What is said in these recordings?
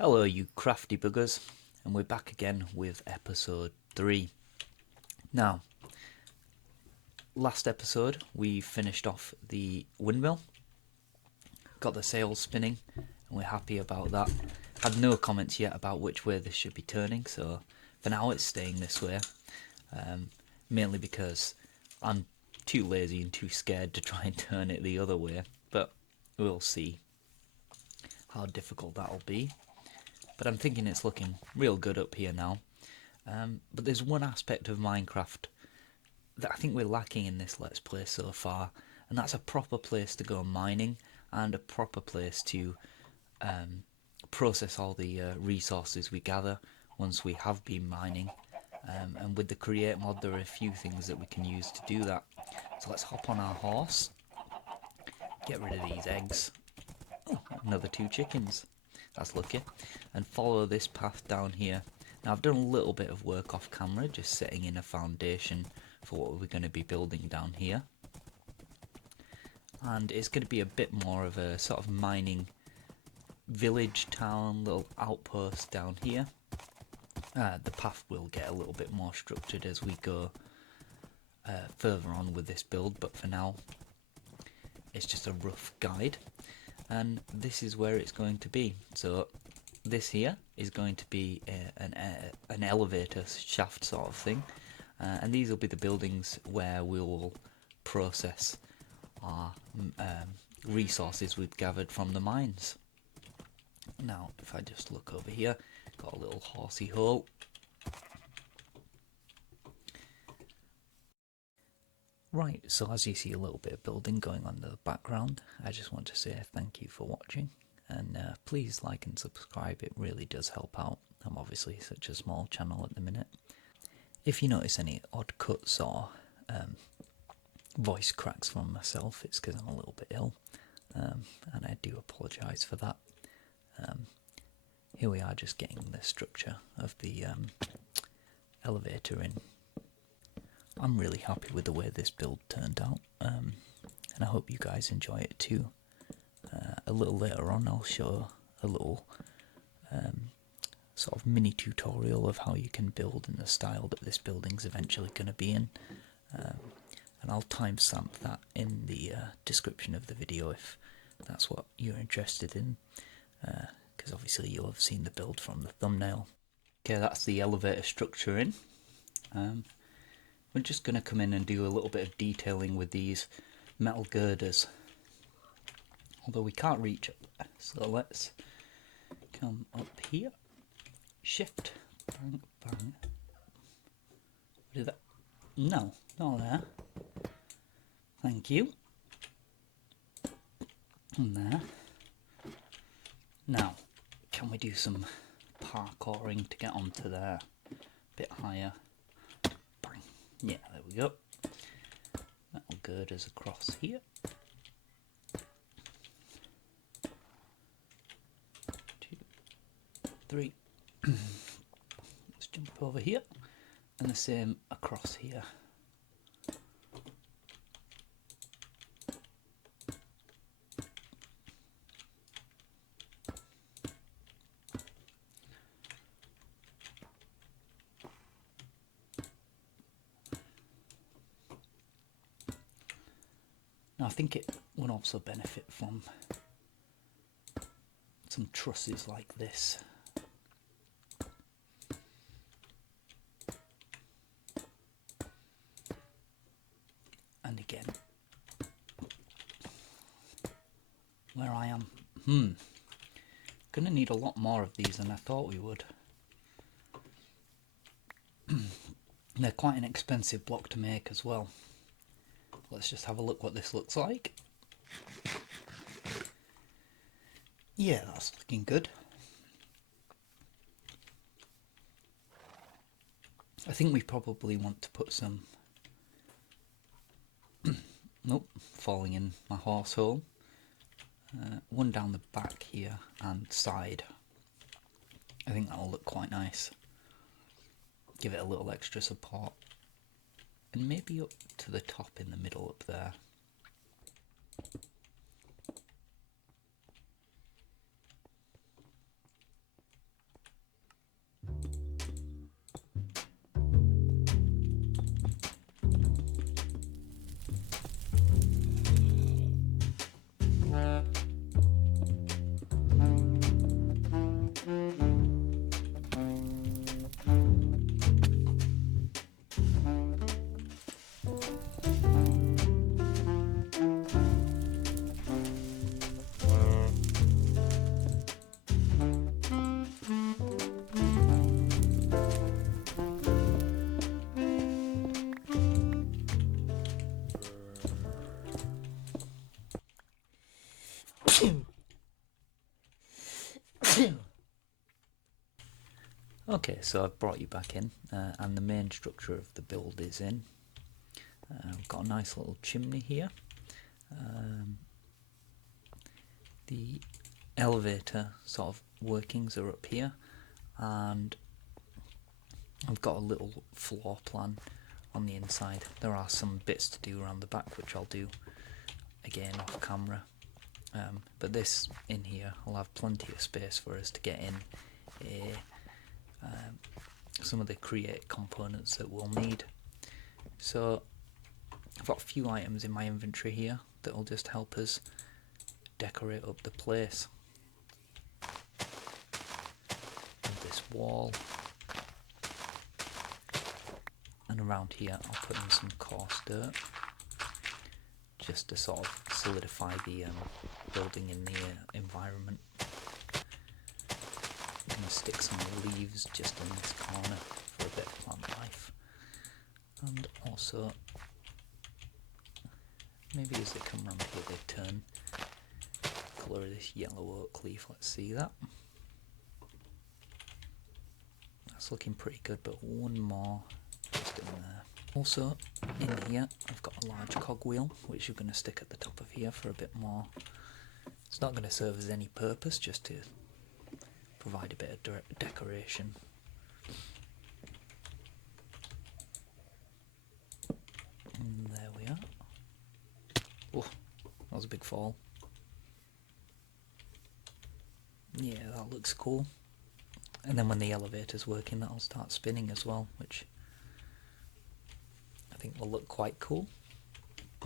Hello, you crafty buggers, and we're back again with episode 3. Now, last episode we finished off the windmill, got the sails spinning, and we're happy about that. Had no comments yet about which way this should be turning, so for now it's staying this way, mainly because I'm too lazy and too scared to try and turn it the other way, but we'll see how difficult that'll be. But I'm thinking it's looking real good up here now. But there's one aspect of Minecraft that I think we're lacking in this Let's Play so far, and that's a proper place to go mining and a proper place to process all the resources we gather once we have been mining. And with the create mod there are a few things that we can use to do that. So let's hop on our horse, get rid of these eggs. Oh, another 2 chickens. That's lucky. And follow this path down here. Now I've done a little bit of work off camera, just setting in a foundation for what we're going to be building down here. And it's going to be a bit more of a sort of mining village town, little outpost down here. The path will get a little bit more structured as we go further on with this build, but for now it's just a rough guide. And this is where it's going to be. So this here is going to be an elevator shaft sort of thing, and these will be the buildings where we will process our resources we've gathered from the mines. Now if I just look over here, got a little horsey hole. Right, so as you see a little bit of building going on in the background, I just want to say thank you for watching, and please like and subscribe, it really does help out. I'm obviously such a small channel at the minute. If you notice any odd cuts or voice cracks from myself, it's because I'm a little bit ill, and I do apologise for that. Here we are just getting the structure of the elevator in. I'm really happy with the way this build turned out, and I hope you guys enjoy it too. A little later on I'll show a little sort of mini tutorial of how you can build in the style that this building's eventually going to be in, and I'll timestamp that in the description of the video if that's what you're interested in, because obviously you'll have seen the build from the thumbnail. Okay, that's the elevator structure in. We're just going to come in and do a little bit of detailing with these metal girders, although we can't reach up, so let's come up here, shift, bang, bang. Do that? No, not there. Thank you. And there. Now, can we do some parkouring to get onto there? A bit higher. Yeah, there we go. Metal girders across here. 2, 3. Let's jump over here, and the same across here. Now I think it would also benefit from some trusses like this. And again, where I am, gonna need a lot more of these than I thought we would. They're quite an expensive block to make as well. Let's just have a look what this looks like. Yeah, that's looking good. I think we probably want to put some nope, falling in my horse hole. One down the back here and side. I think that'll look quite nice. Give it a little extra support. And maybe up to the top in the middle up there. Okay, so I've brought you back in, and the main structure of the build is in. I've got a nice little chimney here. The elevator sort of workings are up here, and I've got a little floor plan on the inside. There are some bits to do around the back, which I'll do again off camera. But this in here, I'll have plenty of space for us to get in some of the create components that we'll need. So I've got a few items in my inventory here that will just help us decorate up the place. And this wall, and around here I'll put in some coarse dirt just to sort of solidify the building in the environment. I'm going to stick some leaves just in this corner for a bit of plant life, and also maybe as they come around here they turn the colour of this yellow oak leaf. Let's see that. That's looking pretty good, but one more just in there. Also in here I've got a large cogwheel which you're going to stick at the top of here for a bit more. It's not going to serve as any purpose, just to provide a bit of decoration. And there we are. Oh, that was a big fall. Yeah, that looks cool. And then when the elevator's working, that'll start spinning as well, which I think will look quite cool.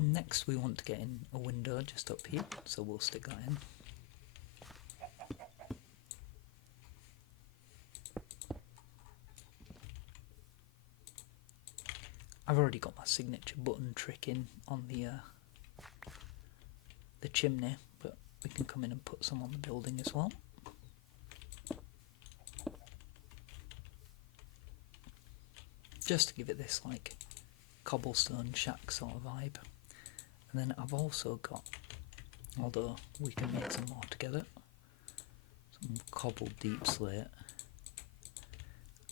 Next we want to get in a window just up here, so we'll stick that in. I've already got my signature button trick in on the chimney, but we can come in and put some on the building as well. Just to give it this like cobblestone shack sort of vibe. And then I've also got, although we can make some more together, some cobbled deep slate,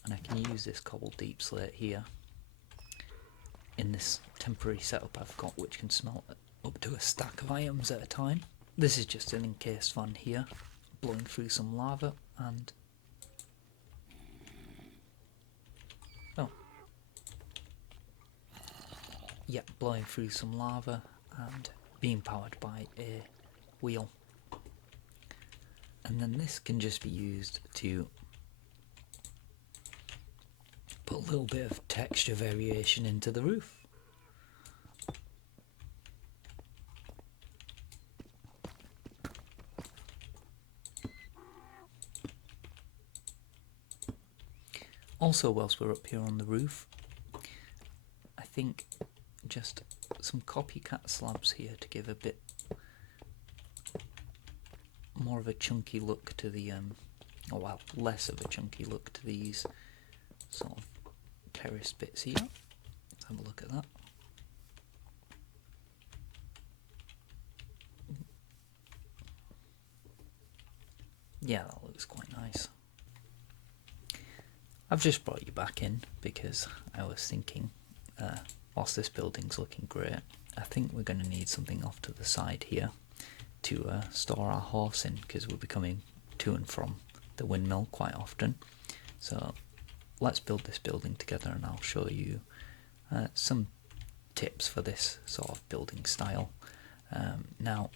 and I can use this cobbled deep slate here in this temporary setup I've got, which can smelt up to a stack of items at a time. This is just an encased fan here, blowing through some lava, and blowing through some lava and being powered by a wheel. And then this can just be used to put a little bit of texture variation into the roof. Also, whilst we're up here on the roof, I think just some copycat slabs here to give a bit more of a chunky look to the less of a chunky look to these sort of terrace bits here. Let's have a look at that. Yeah, that looks quite nice. I've just brought you back in because I was thinking, whilst this building's looking great, I think we're going to need something off to the side here to store our horse in, because we'll be coming to and from the windmill quite often. So let's build this building together and I'll show you some tips for this sort of building style. Now,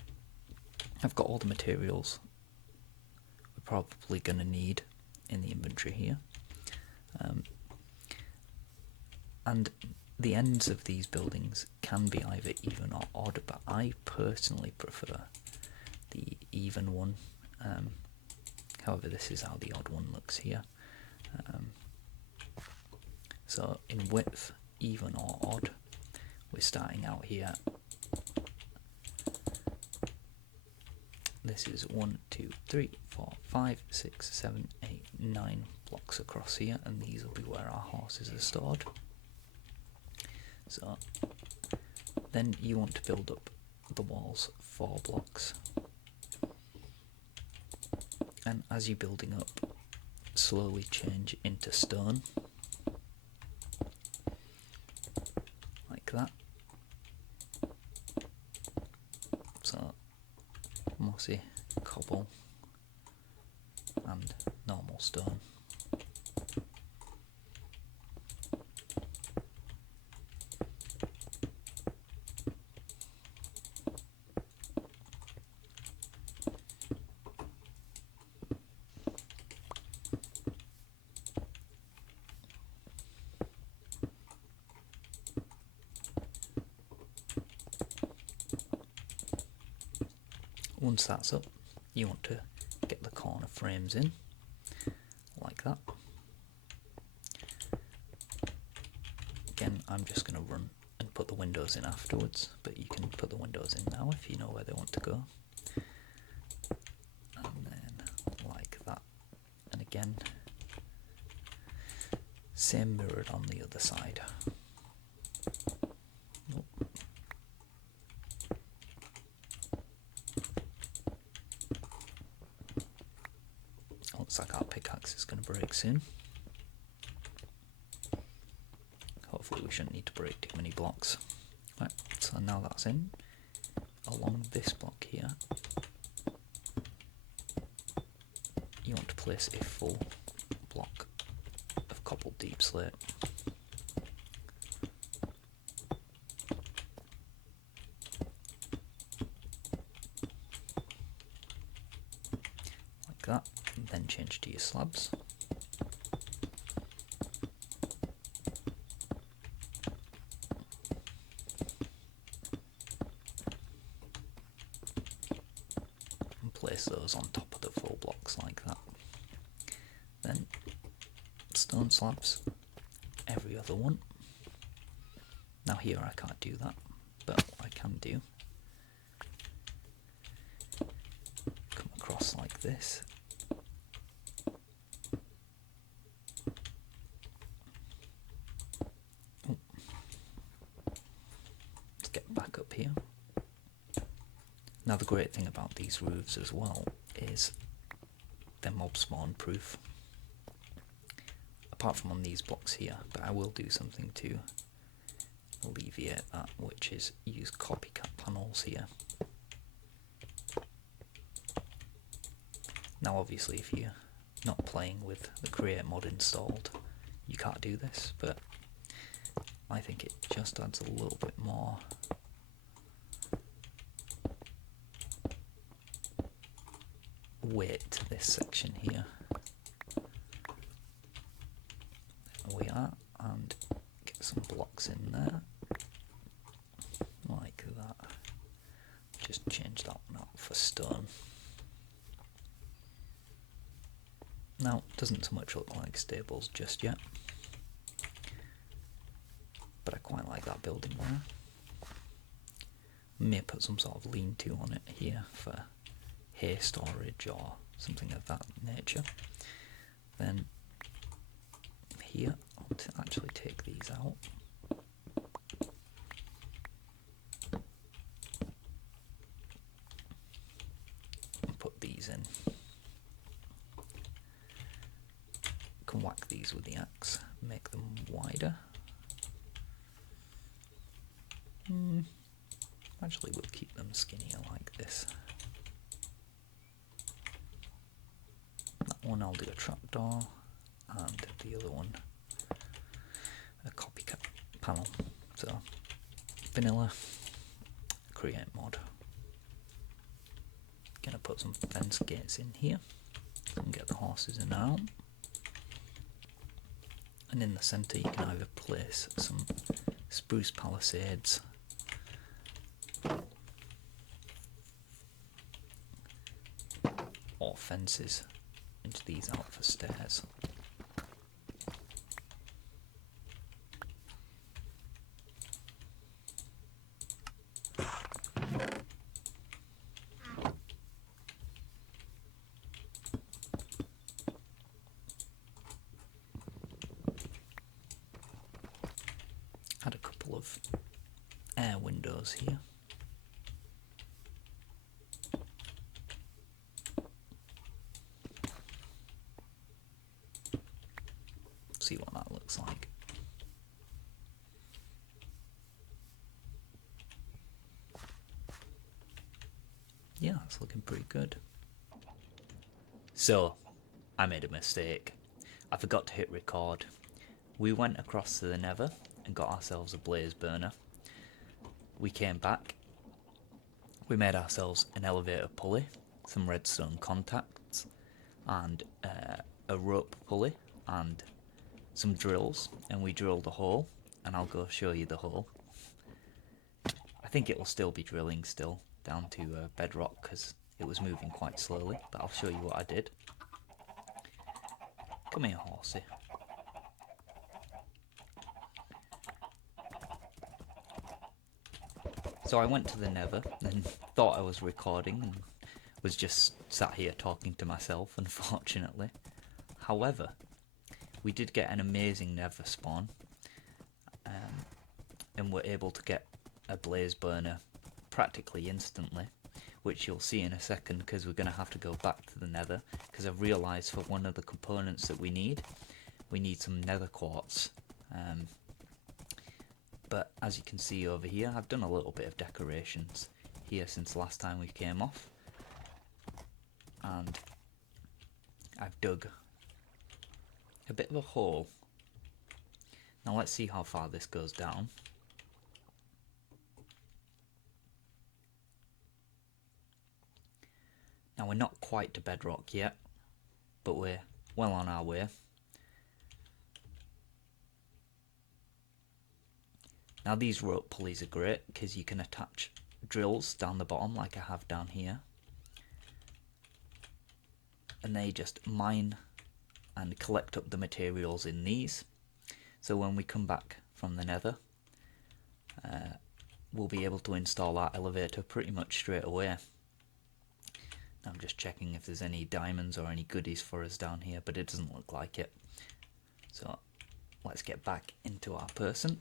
I've got all the materials we're probably going to need in the inventory here. And the ends of these buildings can be either even or odd, but I personally prefer the even one. However, this is how the odd one looks here. So in width, even or odd, we're starting out here. This is 1, 2, 3, 4, 5, 6, 7, 8, 9 blocks across here, and these will be where our horses are stored. So then you want to build up the walls 4 blocks. and as you're building up, slowly change into stone, like that. So mossy, cobble, and normal stone. Once that's up, you want to get the corner frames in, like that. Again, I'm just going to run and put the windows in afterwards, but you can put the windows in now if you know where they want to go. And then like that. And again, same mirrored on the other side. Looks like our pickaxe is going to break soon. Hopefully we shouldn't need to break too many blocks. Right, so now that's in. Along this block here, you want to place a full block of cobbled deep slate. Like that, and then change to your slabs. Place those on top of the full blocks like that. Then stone slabs, every other one. Now here I can't do that, but what I can do, come across like this. Oh. Let's get back up here. Now the great thing about these roofs as well is they're mob spawn proof. Apart from on these blocks here, but I will do something to alleviate that, which is use copycat panels here. Now obviously if you're not playing with the create mod installed, you can't do this, but I think it just adds a little bit more weight to this section here. There we are, and get some blocks in there, like that. Just change that one out for stone. Now, it doesn't so much look like stables just yet, but I quite like that building there. May put some sort of lean-to on it here for hay storage or something of that nature. Then here, I'll actually take these out. And put these in. Can whack these with the axe, make them wider. Actually, we'll keep them skinnier like this. That one I'll do a trapdoor, and the other one a copycat panel. So, vanilla, create mod. Gonna put some fence gates in here, so we can get the horses in and out. And in the centre you can either place some spruce palisades or fences into these out for stairs. Add a couple of air windows here. looks like. Yeah, it's looking pretty good. So, I made a mistake. I forgot to hit record. We went across to the Nether and got ourselves a blaze burner. We came back. We made ourselves an elevator pulley, some redstone contacts, and a rope pulley, and some drills. And we drilled a hole, and I'll go show you the hole. I think it will still be drilling still down to bedrock because it was moving quite slowly, but I'll show you what I did. Come here, horsey. So I went to the Nether and thought I was recording and was just sat here talking to myself, unfortunately. However, we did get an amazing Nether spawn, and were able to get a blaze burner practically instantly, which you'll see in a second because we're going to have to go back to the Nether because I've realised for one of the components that we need some nether quartz. But as you can see over here, I've done a little bit of decorations here since the last time we came off, and I've dug a bit of a hole. Now let's see how far this goes down. Now we're not quite to bedrock yet, but we're well on our way. Now these rope pulleys are great because you can attach drills down the bottom like I have down here, and they just mine and collect up the materials in these. So when we come back from the Nether, we'll be able to install our elevator pretty much straight away. Now I'm just checking if there's any diamonds or any goodies for us down here, but it doesn't look like it. So let's get back into our person.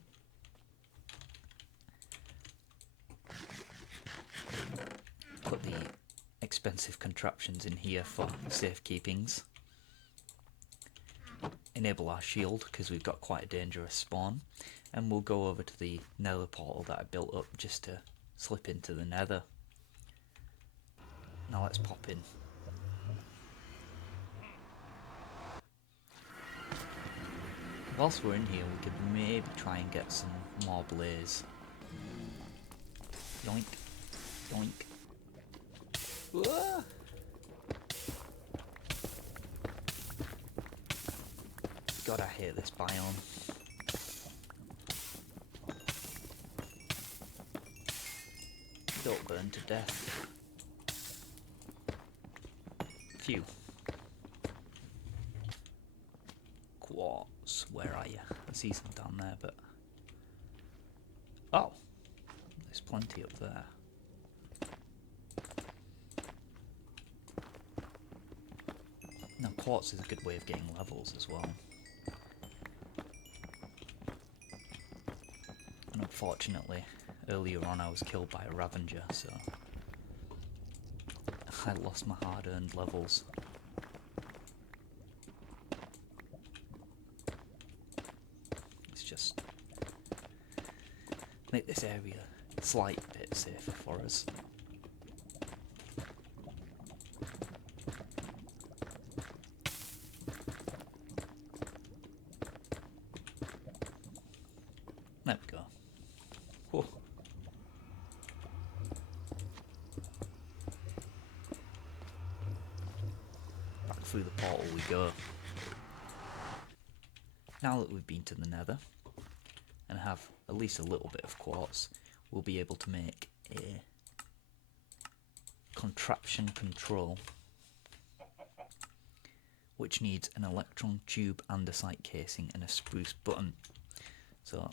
Put the expensive contraptions in here for safekeepings. Enable our shield because we've got quite a dangerous spawn, and we'll go over to the Nether portal that I built up just to slip into the Nether. Now let's pop in. Whilst we're in here, we could maybe try and get some more blaze. Yoink, yoink. Whoa! God, I hate this biome. Don't burn to death. Phew. Quartz, where are you? I see some down there, but... Oh! There's plenty up there. Now, quartz is a good way of getting levels as well. And unfortunately, earlier on I was killed by a Ravager, so I lost my hard-earned levels. Let's just make this area a slight bit safer for us. There we go. Whoa. Back through the portal we go. Now that we've been to the Nether and have at least a little bit of quartz, we'll be able to make a contraption control, which needs an electron tube, andesite casing and a spruce button. So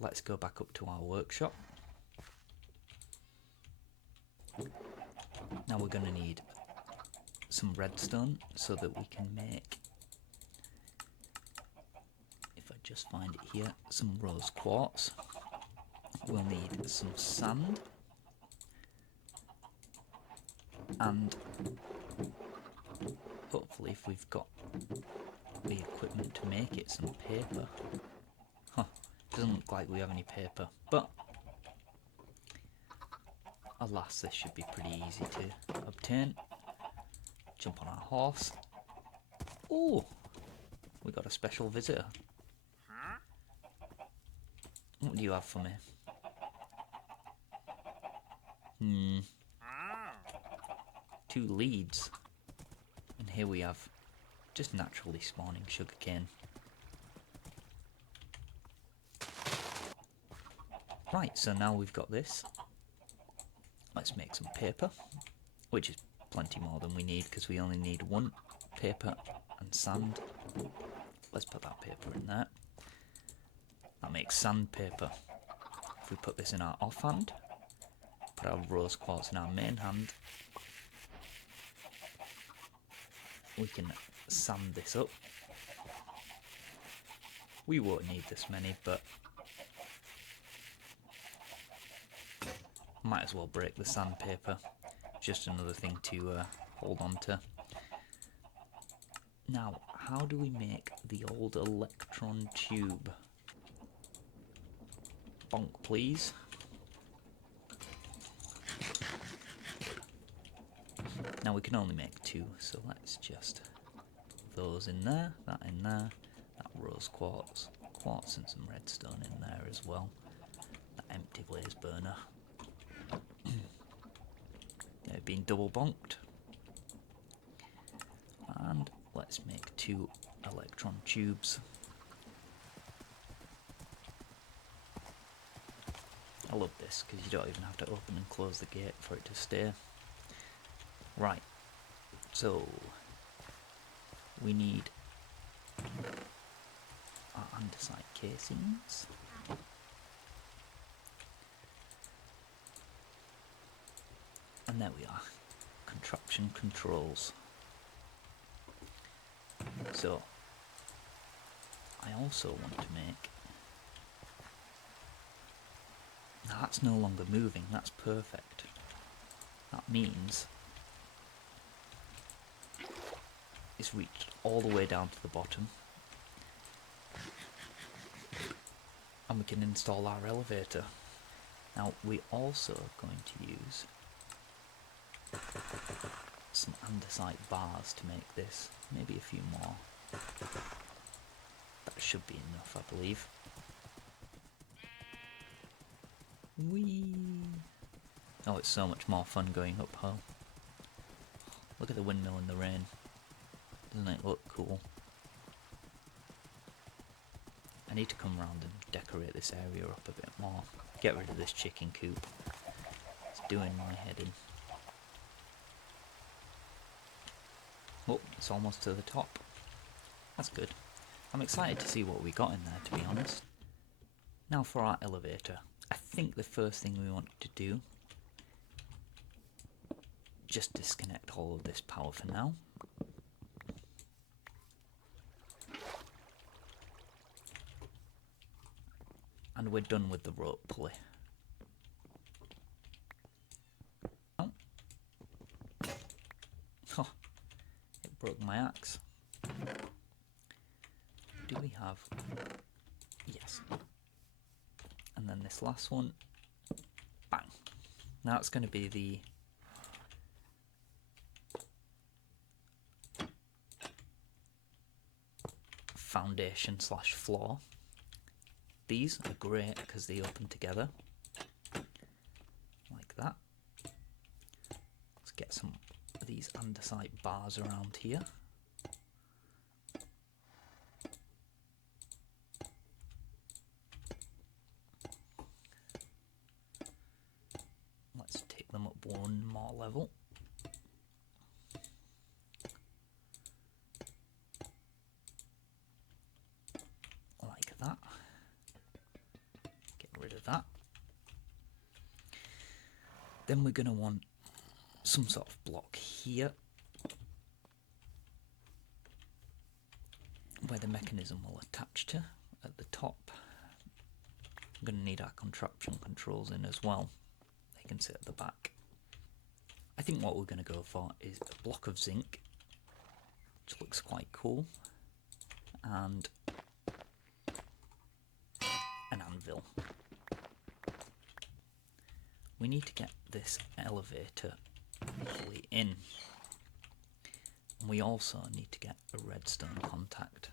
let's go back up to our workshop. Now we're going to need some redstone so that we can make, if I just find it here, some rose quartz. We'll need some sand and hopefully if we've got the equipment to make it, some paper. Huh, doesn't look like we have any paper, but alas, this should be pretty easy to obtain. Jump on our horse. Oh, we got a special visitor. What do you have for me? Hmm. 2 leads. And here we have just naturally spawning sugarcane. Right, so now we've got this. Let's make some paper, which is plenty more than we need because we only need 1 paper and sand. Let's put that paper in there. That makes sandpaper. If we put this in our offhand, put our rose quartz in our main hand, we can sand this up. We won't need this many, but might as well break the sandpaper. Just another thing to hold on to. Now, how do we make the old electron tube? Bonk, please. Now we can only make 2, so let's just those in there, that in there, that rose quartz, quartz and some redstone in there as well. That empty blaze burner. They've been double bonked. And let's make 2 electron tubes. I love this because you don't even have to open and close the gate for it to stay. Right, so we need our andesite casings. And there we are, contraption controls. So, I also want to make... Now that's no longer moving, that's perfect. That means it's reached all the way down to the bottom. And we can install our elevator. Now we also are going to use some andesite bars to make this. Maybe a few more. That should be enough, I believe. Whee! Oh, it's so much more fun going uphill. Look at the windmill in the rain. Doesn't it look cool? I need to come round and decorate this area up a bit more. Get rid of this chicken coop. It's doing my head in. Oh, it's almost to the top. That's good. I'm excited to see what we got in there, to be honest. Now for our elevator. I think the first thing we want to do, just disconnect all of this power for now. And we're done with the rope pulley. Oh. Oh, it broke my axe. Do we have... Yes. And then this last one. Bang. Now it's going to be the... foundation slash floor. These are great because they open together like that. Let's get some of these andesite bars around here. Let's take them up one more level. Like that. Get rid of that. Then we're going to want some sort of block here where the mechanism will attach to at the top. I'm going to need our contraption controls in as well. They can sit at the back. I think what we're going to go for is a block of zinc, which looks quite cool. and an anvil. We need to get this elevator fully in. And we also need to get a redstone contact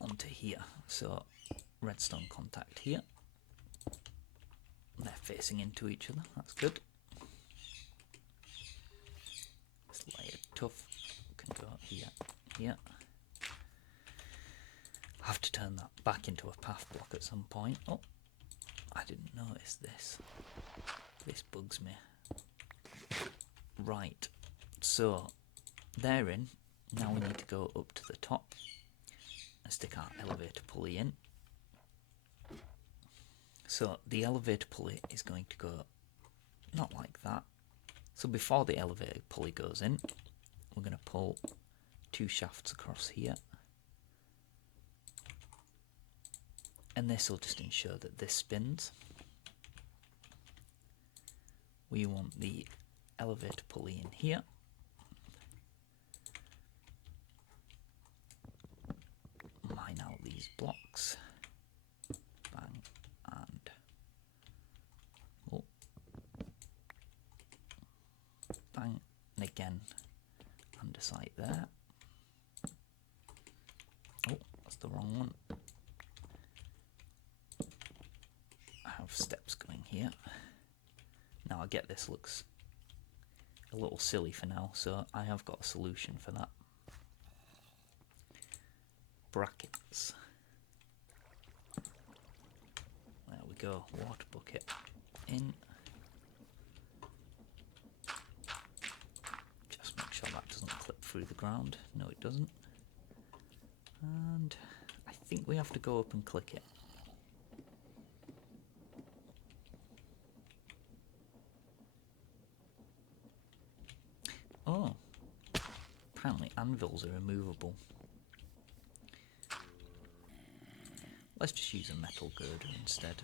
onto here. So redstone contact here. They're facing into each other, that's good. This layer tough can go here, here. I have to turn that back into a path block at some point. Oh, I didn't notice this. This bugs me. Right, so they're in. Now we need to go up to the top and stick our elevator pulley in. So the elevator pulley is going to go not like that. So before the elevator pulley goes in, we're going to pull 2 shafts across here. And this will just ensure that this spins. We want the elevator pulley in here. Mine out these blocks. Bang and oh, bang, and again andesite there. Oh, that's the wrong one. I have steps going here. Now I get this looks a little silly for now, so I have got a solution for that. Brackets. There we go, water bucket in. Just make sure that doesn't clip through the ground. No, it doesn't. And I think we have to go up and click it. Oh, apparently anvils are removable. Let's just use a metal girder instead.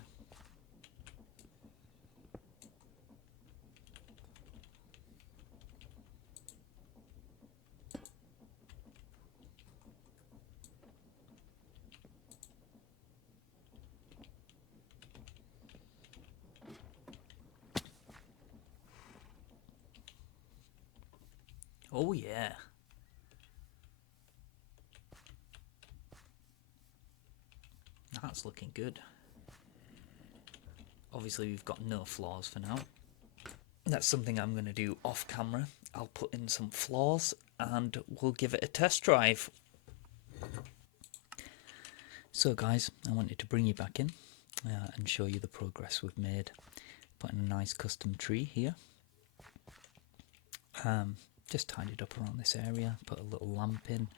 Oh yeah. That's looking good. Obviously we've got no floors for now. That's something I'm going to do off camera. I'll put in some floors and we'll give it a test drive. So guys, I wanted to bring you back in and show you the progress we've made. Putting a nice custom tree here. Just tidied up around this area, put a little lamp in,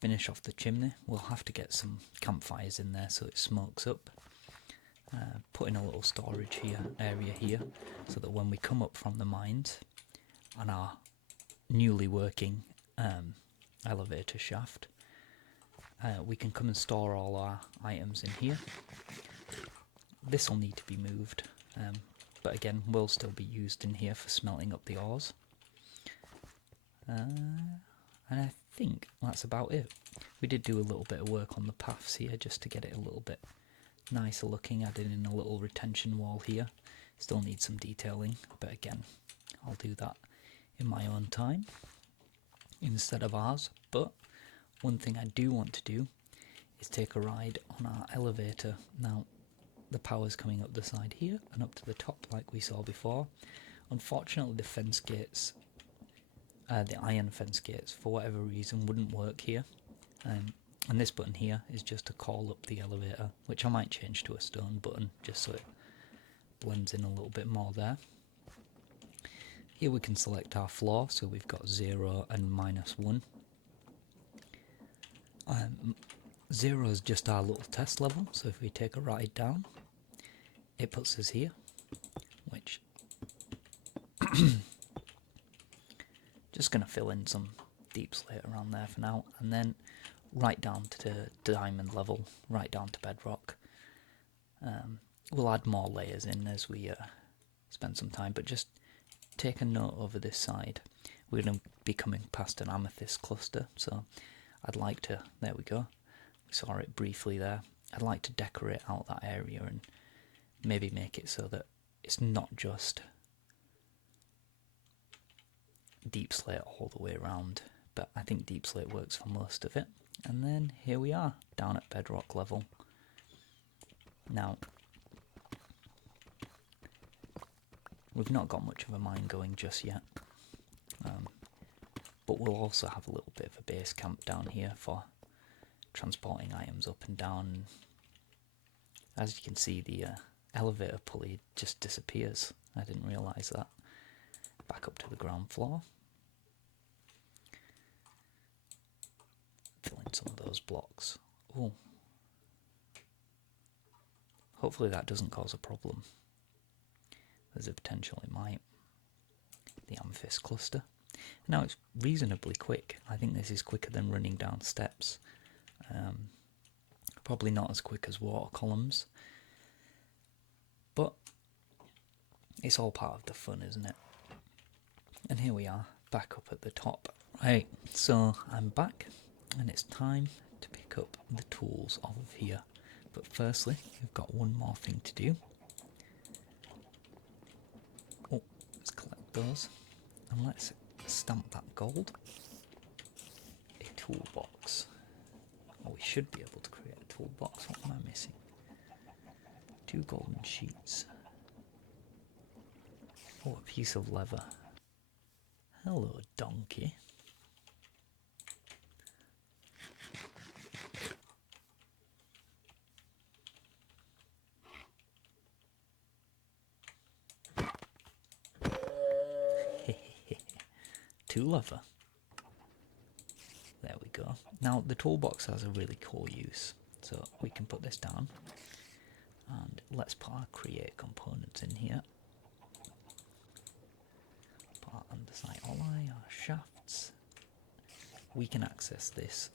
finish off the chimney. We'll have to get some campfires in there so it smokes up. Put in a little storage area here, so that when we come up from the mines on our newly working elevator shaft, we can come and store all our items in here. This will need to be moved, but again will still be used in here for smelting up the ores. And I think that's about it. We did do a little bit of work on the paths here just to get it a little bit nicer looking, adding in a little retention wall here. Still needs some detailing, but again I'll do that in my own time instead of ours. But one thing I do want to do is take a ride on our elevator. Now the power's coming up the side here and up to the top like we saw before. Unfortunately the fence gates, the iron fence gates, for whatever reason wouldn't work here. And this button here is just to call up the elevator, which I might change to a stone button just so it blends in a little bit more there. Here we can select our floor, so we've got 0 and -1. 0 is just our little test level, so if we take a ride down, it puts us here, which just going to fill in some deep slate around there for now, and then right down to diamond level, right down to bedrock. We'll add more layers in as we spend some time, but just take a note over this side. we're going to be coming past an amethyst cluster, so I'd like to, there we go, we saw it briefly there, I'd like to decorate out that area and maybe make it so that it's not just deep slate all the way around, but I think deep slate works for most of it. And then here we are, down at bedrock level. Now, we've not got much of a mine going just yet, but we'll also have a little bit of a base camp down here for transporting items up and down. As you can see, the elevator pulley just disappears. I didn't realise that. Back up to the ground floor. Fill in some of those blocks. Oh. Hopefully that doesn't cause a problem. There's a potential it might. The amethyst cluster. Now it's reasonably quick. I think this is quicker than running down steps. Probably not as quick as water columns. But it's all part of the fun, isn't it? And here we are, back up at the top. Right, so I'm back, and it's time to pick up the tools off of here. But firstly, we've got one more thing to do. Oh, let's collect those, and let's stamp that gold. A toolbox. Oh, we should be able to create a toolbox. What am I missing? 2 golden sheets. Oh, a piece of leather. Hello, donkey. Two leather. There we go. Now the toolbox has a really cool use. So we can put this down. And let's put our create components in here. Put our andesite alloy, our shafts. We can access this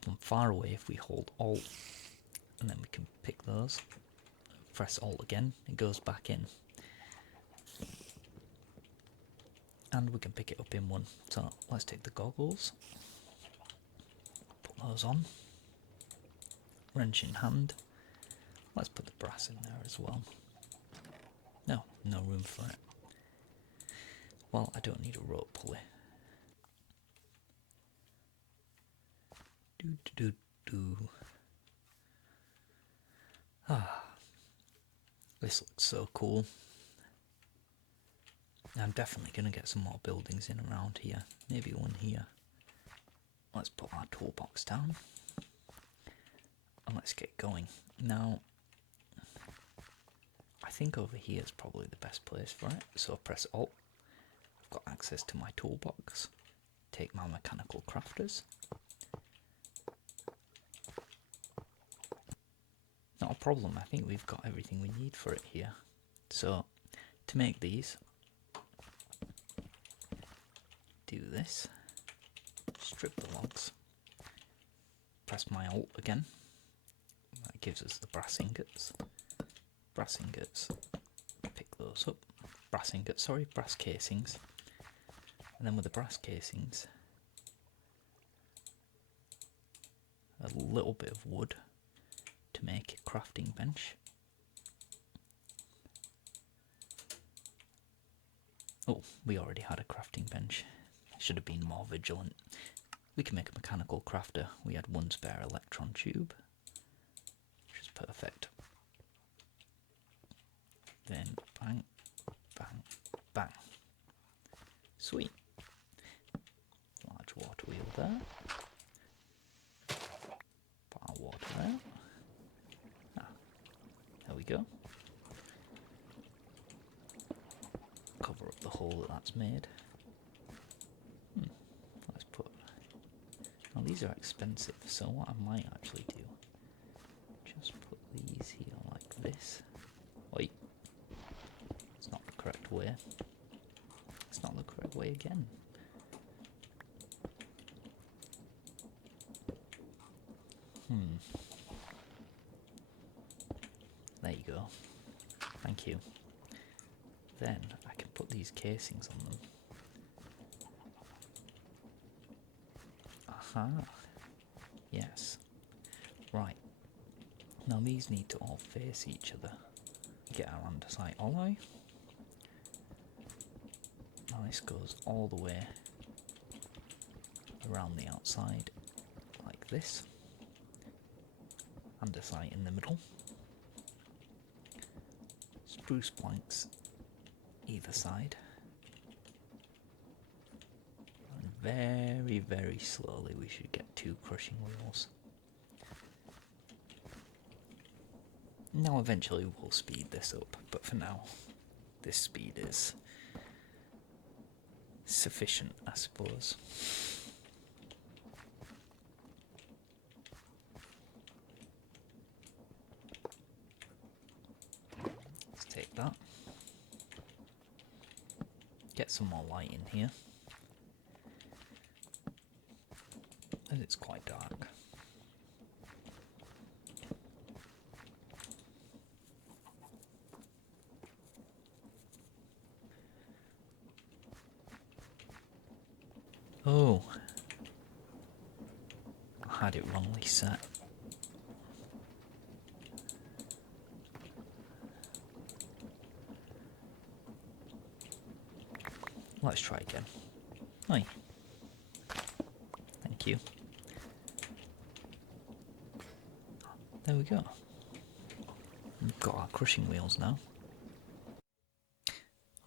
from far away if we hold Alt, and then we can pick those. Press Alt again, it goes back in. And we can pick it up in one. So let's take the goggles, put those on. Wrench in hand. Let's put the brass in there as well. No room for it. Well, I don't need a rope pulley. This looks so cool. I'm definitely going to get some more buildings in around here. Maybe one here. Let's put our toolbox down. And let's get going. Now, I think over here is probably the best place for it. So press Alt. I've got access to my toolbox. Take my mechanical crafters. Not a problem, I think we've got everything we need for it here. So, to make these, do this, strip the logs, press my Alt again, that gives us the brass ingots, pick those up, brass casings, and then with the brass casings, a little bit of wood to make a crafting bench. Oh, we already had a crafting bench. Should have been more vigilant. We can make a mechanical crafter. We had one spare electron tube, which is perfect. Then bang, bang, bang. Sweet. Large water wheel there. Put our water there. There we go. Cover up the hole that's made. Let's put... Now these are expensive, so what I might actually do, just put these here like this. Wait, it's not the correct way. It's not the correct way again. There you go. Thank you. then I can put these casings on them. Aha. Yes. Right. Now these need to all face each other. Get our andesite alloy. Now this goes all the way around the outside like this. Andesite in the middle. Spruce planks either side. And very, very slowly we should get 2 crushing wheels. Now eventually we'll speed this up, but for now this speed is sufficient, I suppose. Let's take that. Get some more light in here, as it's quite dark. Oh, I had it wrongly set. Let's try again. Hi. Thank you. There we go. We've got our crushing wheels now.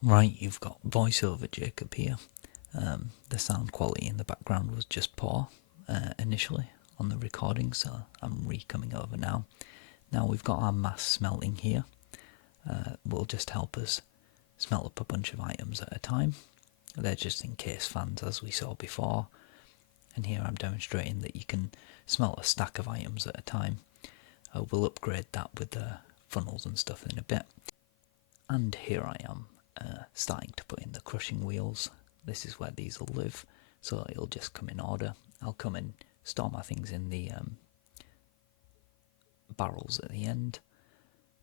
Right, you've got voiceover Jacob here. The sound quality in the background was just poor initially on the recording, so I'm coming over now. Now we've got our mass smelting here. Will just help us smelt up a bunch of items at a time. They're just in case fans, as we saw before. And here I'm demonstrating that you can smelt a stack of items at a time. We'll upgrade that with the funnels and stuff in a bit. And here I am starting to put in the crushing wheels. This is where these will live, so it'll just come in order. I'll come and store my things in the barrels at the end,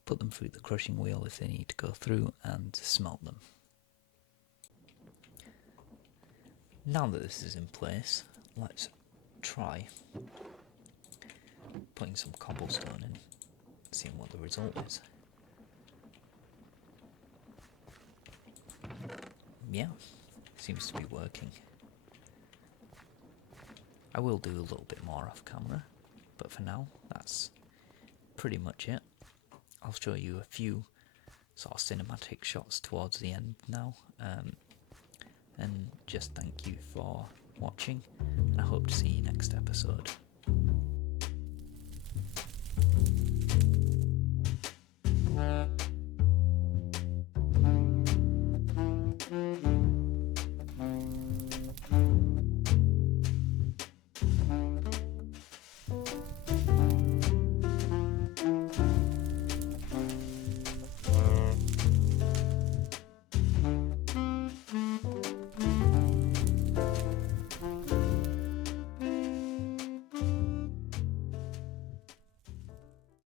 put them through the crushing wheel if they need to go through, and smelt them. Now that this is in place, let's try putting some cobblestone in, seeing what the result is. Yeah, seems to be working. I will do a little bit more off camera, but for now that's pretty much it. I'll show you a few sort of cinematic shots towards the end now, and just thank you for watching, and I hope to see you next episode.